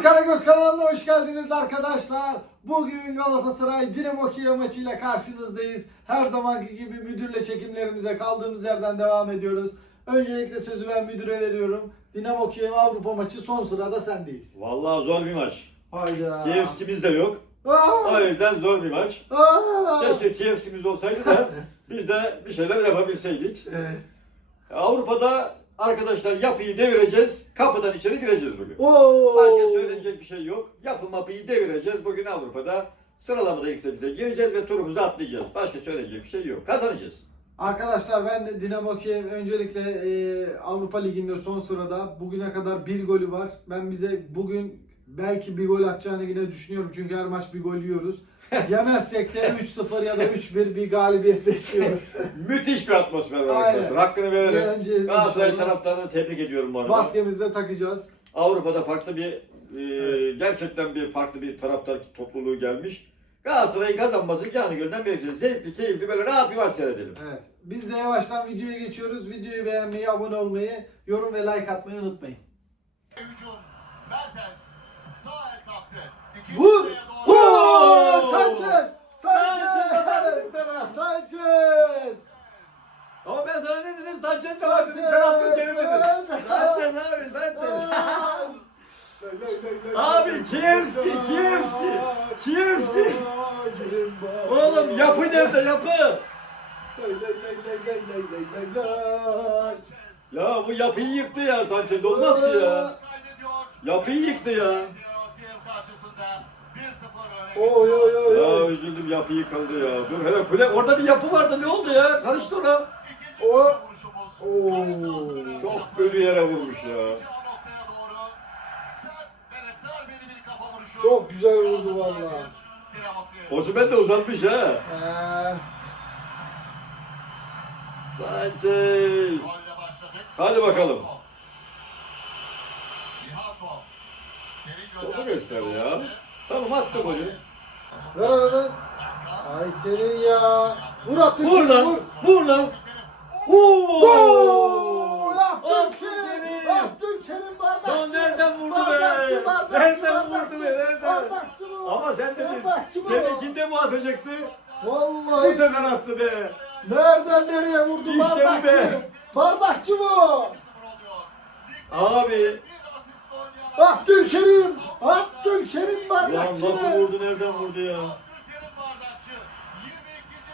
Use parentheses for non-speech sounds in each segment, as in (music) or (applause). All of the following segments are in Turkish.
Uğur Karagöz kanalına hoş geldiniz arkadaşlar. Bugün Galatasaray Dinamo Kiev maçıyla karşınızdayız. Her zamanki gibi müdürle çekimlerimize kaldığımız yerden devam ediyoruz. Öncelikle sözü ben müdüre veriyorum. Dinamo Kiev Avrupa maçı son sırada sendeyiz. Vallahi zor bir maç. Hayda. Kievski'miz de yok. Aa! O yüzden zor bir maç. Aa! Keşke Kievski'miz olsaydı da biz de bir şeyler yapabilseydik. Avrupa'da arkadaşlar yapıyı devireceğiz. Kapıdan içeri gireceğiz bugün. Oo! Başka söylenecek bir şey yok. Yapı mapıyı devireceğiz. Bugün Avrupa'da sıralamada ilk sekize gireceğiz ve turumuzu atlayacağız. Başka söyleyecek bir şey yok. Kazanacağız. Arkadaşlar ben de Dinamo Kiev öncelikle e, Avrupa Ligi'nde son sırada. Bugüne kadar bir golü var. Ben bize bugün belki bir gol atacağını yine düşünüyorum. Çünkü her maç bir gol yiyoruz. Yemezsek de 3-0 ya da 3-1 bir galibiyet bekliyorum. (laughs) Müthiş bir atmosfer var Aynen. arkadaşlar. Hakkını verelim. Yeneceğiz Galatasaray inşallah. taraftarını tebrik ediyorum bu arada. Maskemizi de takacağız. Avrupa'da farklı bir e, Evet. gerçekten bir farklı bir taraftar topluluğu gelmiş. Galatasaray'ın kazanması canı gönülden bekliyoruz. Zevkli, keyifli böyle rahat bir maç seyredelim. Evet. Biz de yavaştan videoya geçiyoruz. Videoyu beğenmeyi, abone olmayı, yorum ve like atmayı unutmayın. Hücum. Mertens. Sağ el kalktı. İkinci Vur! Vur! Sanchez! Sanchez! Sanchez! Ama ben sana ne dedim? Sanchez de Sanchez! Sen hakkın geri dedim. Sanchez abi Sanchez. Abi, Kievski, Kievski, Kievski. Oğlum yapı nerede yapı? Sanchez. Ya bu yapıyı yıktı ya Sanchez olmaz ki ya. Yapıyı yıktı ya. Kiev karşısında 1-0 öne Oy oy oy Ya oy. üzüldüm yapı yıkıldı ya. Dur hele kule orada bir yapı vardı ne oldu ya? Karıştı ona. O-. Oo. Çok ölü yere vurmuş ya. Çok güzel vurdu valla. Osimhen de uzatmış ha. Ee, Sanchez. Başladık. Hadi bakalım. Topu göster ya. Tamam attı golü. ver. Erkan. Ay senin ya. Vur Abdülkerim Vur vur. lan. Vur lan. Gol! Abdülkerim! Abdülkerim. Abdülkerim bardakçı! Lan nereden vurdu be? Nereden vurdu be? Nereden? Bu! Ama sen dedin. Bardakçı bu! Bu atacaktı. Bu Vallahi sefer attı be. nereden nereye vurdu İşte bu bardakçı? be. Bardakçı bu! Abi. Abdülkerim! Abdülkerim Lan bardakçı! nasıl vurdu nereden vurdu ya? Abdülkerim Bardakçı 22.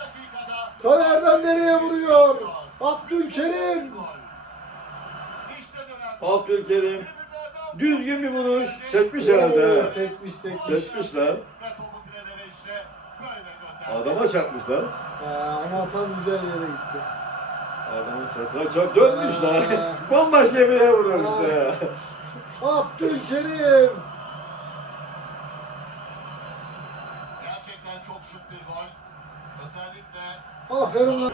dakikada Ta nereden nereye vuruyor? Abdülkerim! Abdülkerim. Düzgün bir vuruş. Sekmiş herhalde. ha. Sekmiş sekmiş. Sekmiş lan. Ve topu filelere işte böyle gönderdi. Adama çarpmış lan. Aa, ama tam güzel yere gitti. Adamın sırtına çok dönmüş lan. (laughs) Aa. Bombaş yemeğe vuruyor işte ya. Abdülkerim! Gerçekten çok şık bir gol. Özellikle Aferin lan.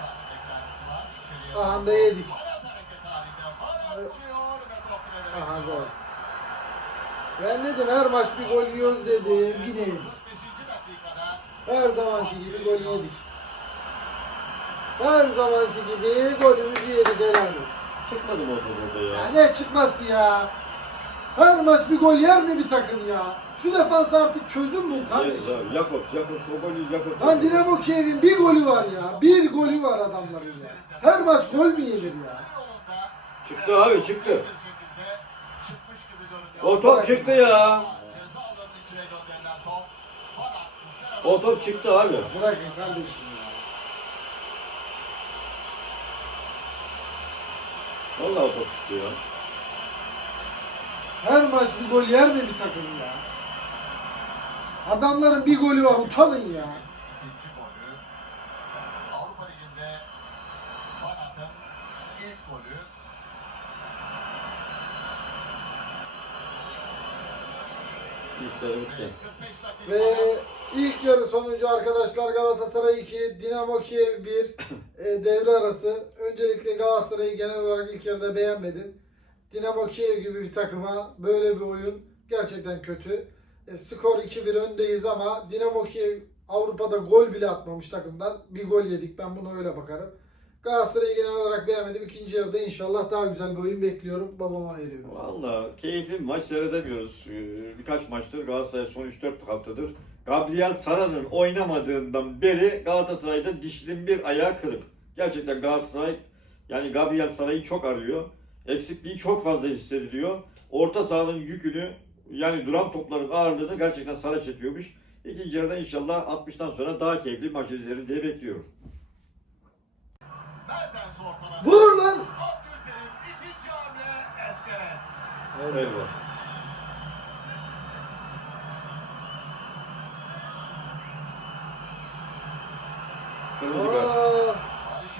taç beklentisi var. İçeriye Aha da yedik. Barat hareket halinde. Barat vuruyor ve top filelere Aha, gidiyor. gol. Ben dedim her maç bir gol yiyoruz dedim. Yine yedik. 45. dakikada Her zamanki gibi gol yedik. Her zamanki gibi golümüzü yedik helal olsun. Çıkmadı mı orada Ya ya? ne çıkması ya? Her maç bir gol yer mi bir takım ya? Şu defans artık çözüm bul kardeşim. Jakobs, Jakobs, o golü Jakobs. Lan Dinamo Kiev'in bir golü var ya. Bir golü var adamların ya. Her maç gol mü yenir ya? Çıktı abi çıktı. O top çıktı ya. O top çıktı abi. Bırakın kardeşim ya. Vallahi o ya. Her maç bir gol yer mi bir takım ya? Adamların bir golü var utanın ya. İkinci golü Avrupa Ligi'nde Barat'ın ilk golü. Bitti. 45 dakika. Ve ilk yarı sonucu arkadaşlar Galatasaray 2, Dinamo Kiev 1 e, devre arası. Öncelikle Galatasaray'ı genel olarak ilk yarıda beğenmedim. Dinamo Kiev gibi bir takıma böyle bir oyun gerçekten kötü. E, skor 2-1 öndeyiz ama Dinamo Kiev Avrupa'da gol bile atmamış takımdan. Bir gol yedik ben buna öyle bakarım. Galatasaray'ı genel olarak beğenmedim. İkinci yarıda inşallah daha güzel bir oyun bekliyorum. Babama veriyorum. Valla keyifli maç seyredemiyoruz. Ee, Birkaç maçtır Galatasaray son 3-4 haftadır. Gabriel Sara'nın oynamadığından beri Galatasaray'da dişinin bir ayağı kırık. Gerçekten Galatasaray yani Gabriel Sara'yı çok arıyor. Eksikliği çok fazla hissediliyor. Orta sahanın yükünü yani duran topların ağırlığını gerçekten Sara çekiyormuş. İkinci yarıda inşallah 60'tan sonra daha keyifli maç izleriz diye bekliyorum. Vur lan! Abdülkerim ikinci hamle Eskeret. Eyvallah. Kırmızı kart.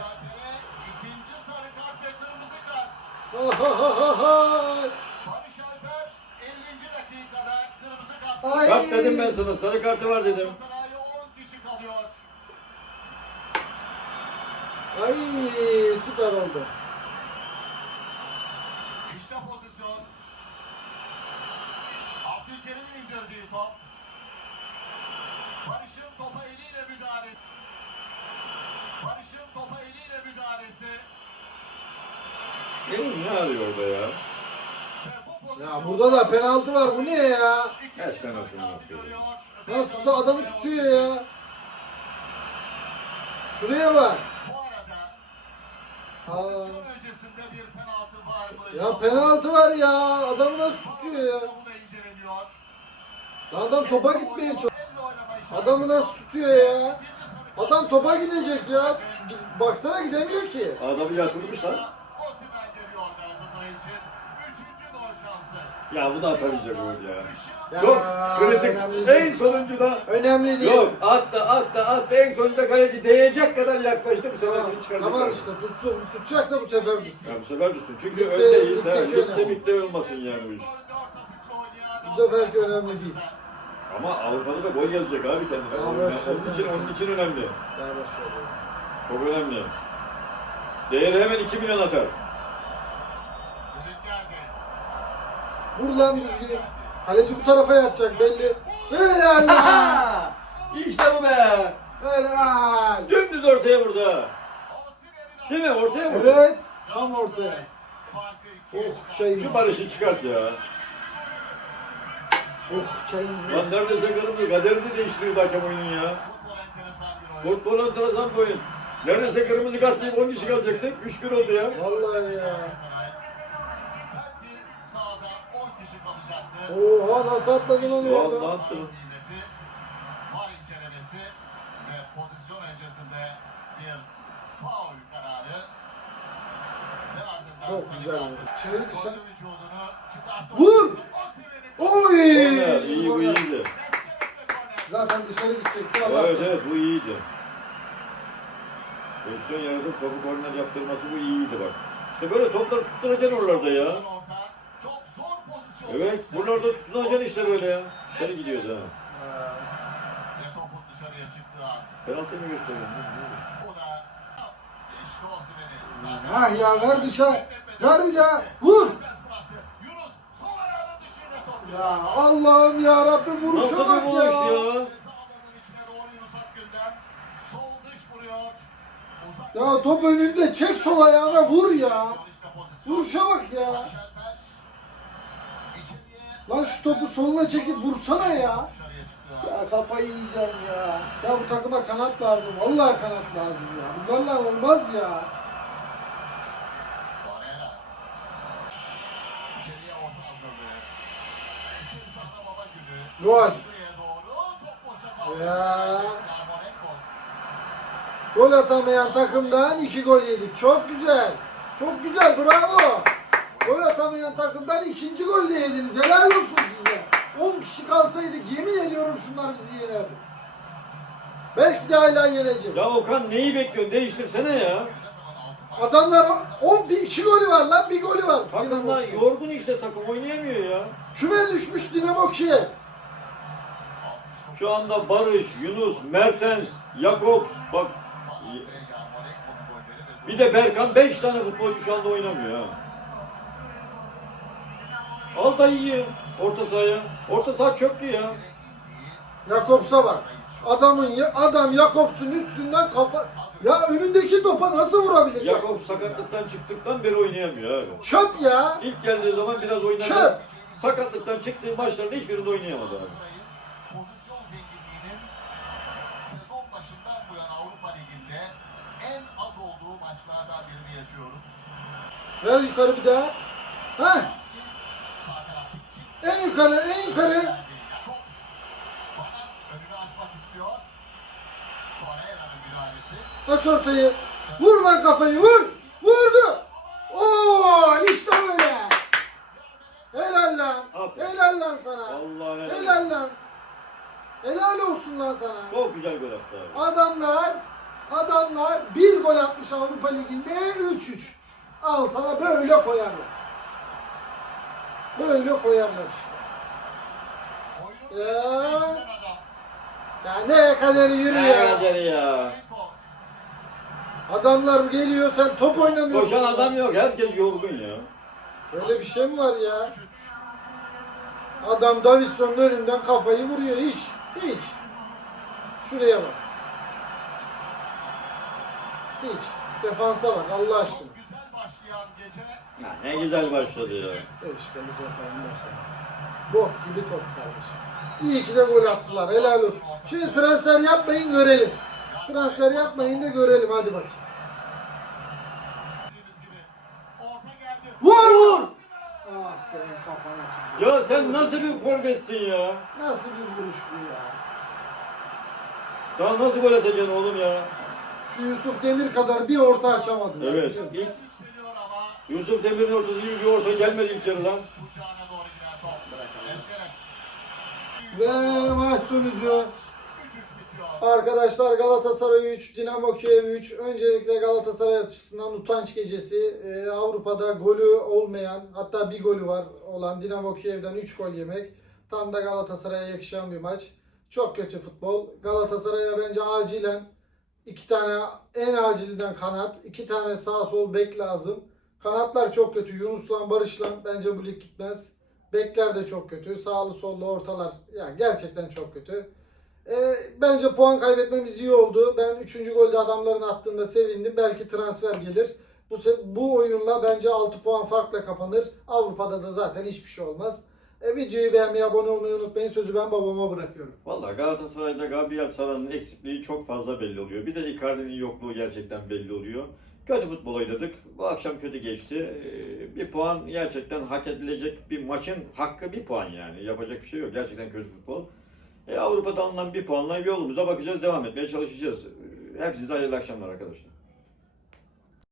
Alper'e ikinci sarı kart ve kırmızı kart. Barış Alper 50. dakikada kırmızı kart. Ay. Bak dedim ben sana sarı kartı var dedim. Galatasaray'a 10 kişi kalıyor. Ay süper oldu. İşte pozisyon. Abdülkerim'in indirdiği top. Barış'ın topa eliyle müdahalesi. Barış'ın topa eliyle müdahalesi. Gelin ne arıyor orada ya? Ya burada da penaltı var. Bu ne ya? sarı penaltı. Nasıl da adamı tutuyor ya? Şuraya bak. Bu arada Aa. pozisyon öncesinde bir penaltı var mı? Ya penaltı var ya. Adamı nasıl tutuyor ya? Bu da inceleniyor. Lan Adam topa gitmeye çok. Adamı nasıl tutuyor ya? Adam topa gidecek ya. Baksana gidemiyor ki. Adamı yatırmış lan. Osimhen geliyor Galatasaray için. Üçüncü gol şansı. Ya bu da atamayacak gol ya. Ya, Çok kritik. önemli En değil. sonuncuda. Önemli değil. Yok attı attı attı en sonunda kaleci değecek kadar yaklaştı bu sefer Tamam, seni çıkardı. tamam işte tutsun. Tutacaksa bu sefer tutsun. Ya bu sefer düşsün çünkü Bitti, öndeyiz ha. bitti Bitti bitti olmasın yani bu iş. Bu seferki önemli değil. Ama Avrupa'da da gol yazacak abi kendine. Ya Onun, sen. için onun için önemli. Ya. Çok önemli. Değeri hemen 2 milyon atar. Vur lan düzgün. Kaleci bu tarafa yatacak belli. Helal lan. (laughs) işte bu be. Helal. Dümdüz ortaya vurdu. Değil mi? Ortaya vurdu. Evet. Tam ortaya. Oh çayım. Şu Barış'ı çıkart ya. Oh çayımızı. Lan neredeyse kırmızı. Kaderini değiştiriyor hakem oyunun ya. Futbol enteresan bir oyun. Neredeyse kırmızı kart deyip 10 kişi kalacaktık. 3-1 oldu ya. Vallahi ya. Galatasaray. Belki sahada 10 kişi kalacaktı. Oha nasıl atladın onu ya? Vallahi. Var attı. nimeti, var incelemesi ve pozisyon öncesinde bir faul kararı. Çok güzel. Çevir dışarı. Vur! Oy. Korner, iyi bu iyiydi. Zaten dışarı gidecekti. Allah Evet evet bu iyiydi. Pozisyon yaratıp topu korner yaptırması bu iyiydi bak. İşte böyle topları tutturacaksın oralarda ya. Orta, Çok zor pozisyon. Evet buralarda tutunacaksın işte böyle ya. Dışarı gidiyoruz ha. Ve topun dışarıya çıktığı an. Penaltı mı gösteriyorsun? Bu da Ah ya, ver dışarı. Ver bir daha. Vur. Ya Allah'ım ya Rabbim vuruşa Nasıl bir bak vuruş ya. ya? Ya top önünde çek sol ayağına vur ya. Vuruşa bak ya. Lan şu topu soluna çekip vursana ya. Ya kafayı yiyeceğim ya. Ya bu takıma kanat lazım. Vallahi kanat lazım ya. Bunlarla olmaz ya. Torreira. İçeriye orta hazırlığı. İçeri sahne baba günü. Gol. İçeriye doğru top boşa kaldı. Ya. Gol atamayan takımdan iki gol yedik. Çok güzel. Çok güzel bravo. Gol atamayan takımdan ikinci gol de yediniz. Helal olsun size. 10 kişi kalsaydık yemin ediyorum şunlar bizi yenerdi. Belki de hala yenecek. Ya Okan neyi bekliyorsun? Değiştirsene ya. Adamlar 10 bir iki golü var lan bir golü var. Takımda Dinamo. yorgun işte takım oynayamıyor ya. Küme düşmüş Dinamo Kiev. 69. Şu anda Barış, Yunus, Mertens, Jakobs bak bir de Berkan 5 tane futbolcu şu anda oynamıyor ha. Al da iyi orta sahaya. Orta saha çöktü ya. Jakobs'a bak. Adamın ya- adam Jakobs'un üstünden kafa ya önündeki topa nasıl vurabilir? ya? Jakob sakatlıktan çıktıktan beri oynayamıyor abi. Çöp ya. İlk geldiği zaman biraz oynadı. Çöp. Sakatlıktan çıktığı maçlarda hiçbirinde oynayamadı abi. Galatasaray'ın pozisyon zenginliğinin sezon başından bu yana Avrupa Ligi'nde en az olduğu maçlardan birini yaşıyoruz. Ver yukarı bir daha. Tipçik. En yukarı, en yukarı. İstiyor. Torreira'nın müdahalesi. Aç ortayı. Vur lan kafayı vur. Vurdu. Oo işte böyle. Helal lan. Aferin. Helal lan sana. Allah helal. Helal lan. Helal olsun lan sana. Çok güzel gol attı abi. Adamlar adamlar bir gol atmış Avrupa Ligi'nde 3-3. Al sana böyle koyarlar. Böyle koyarlar işte. Oyunun Ya. Ya ne kaderi yürü Ne ya. kadar ya. Adamlar geliyor sen top oynamıyorsun. Koşan adam yok. Herkes yorgun ya. Böyle bir şey mi var ya? 3-3. Adam Davidson'un önünden kafayı vuruyor hiç. Hiç. Şuraya bak. Hiç. Defansa bak Allah aşkına. Çok güzel başlayan gece. Ya ne güzel başladı ya. E İşte güzel falan başladı. Bok gibi top kardeşim. İyi ki de gol attılar. Helal olsun. Şimdi transfer yapmayın görelim. Transfer yapmayın da görelim hadi bak. Dediğimiz gibi. Orta geldi. Vur vur. Ah senin kafana. Ya sen nasıl bir forvetsin ya? Nasıl bir vuruş bu ya? Daha nasıl gol atacaksın oğlum ya? Şu Yusuf Demir kadar bir orta açamadın. Evet. İlk- Yusuf Demir'in ortası gibi bir orta gelmedi ilk yarıdan. Ve maç sonucu 3-3 bitiyor. Arkadaşlar Galatasaray 3, Dinamo Kiev 3. Öncelikle Galatasaray açısından utanç gecesi. Ee, Avrupa'da golü olmayan, hatta bir golü var olan Dinamo Kiev'den 3 gol yemek. Tam da Galatasaray'a yakışan bir maç. Çok kötü futbol. Galatasaray'a bence acilen iki tane en acilinden kanat, iki tane sağ sol bek lazım. Kanatlar çok kötü. Yunus'la Barış'la bence bu lig gitmez. Bekler de çok kötü. Sağlı sollu ortalar ya gerçekten çok kötü. E, bence puan kaybetmemiz iyi oldu. Ben 3. golde adamların attığında sevindim. Belki transfer gelir. Bu bu oyunla bence 6 puan farkla kapanır. Avrupa'da da zaten hiçbir şey olmaz. E, videoyu beğenmeyi, abone olmayı unutmayın. Sözü ben babama bırakıyorum. Valla Galatasaray'da Gabriel Sara'nın eksikliği çok fazla belli oluyor. Bir de Icardi'nin yokluğu gerçekten belli oluyor. Kötü futbol oynadık. Bu akşam kötü geçti. Ee, Bir puan gerçekten hak edilecek bir maçın hakkı bir puan yani. Yapacak bir şey yok. Gerçekten kötü futbol. E, Avrupa'da alınan bir puanla yolumuza bakacağız. Devam etmeye çalışacağız. Ee, Hepinize hayırlı akşamlar arkadaşlar.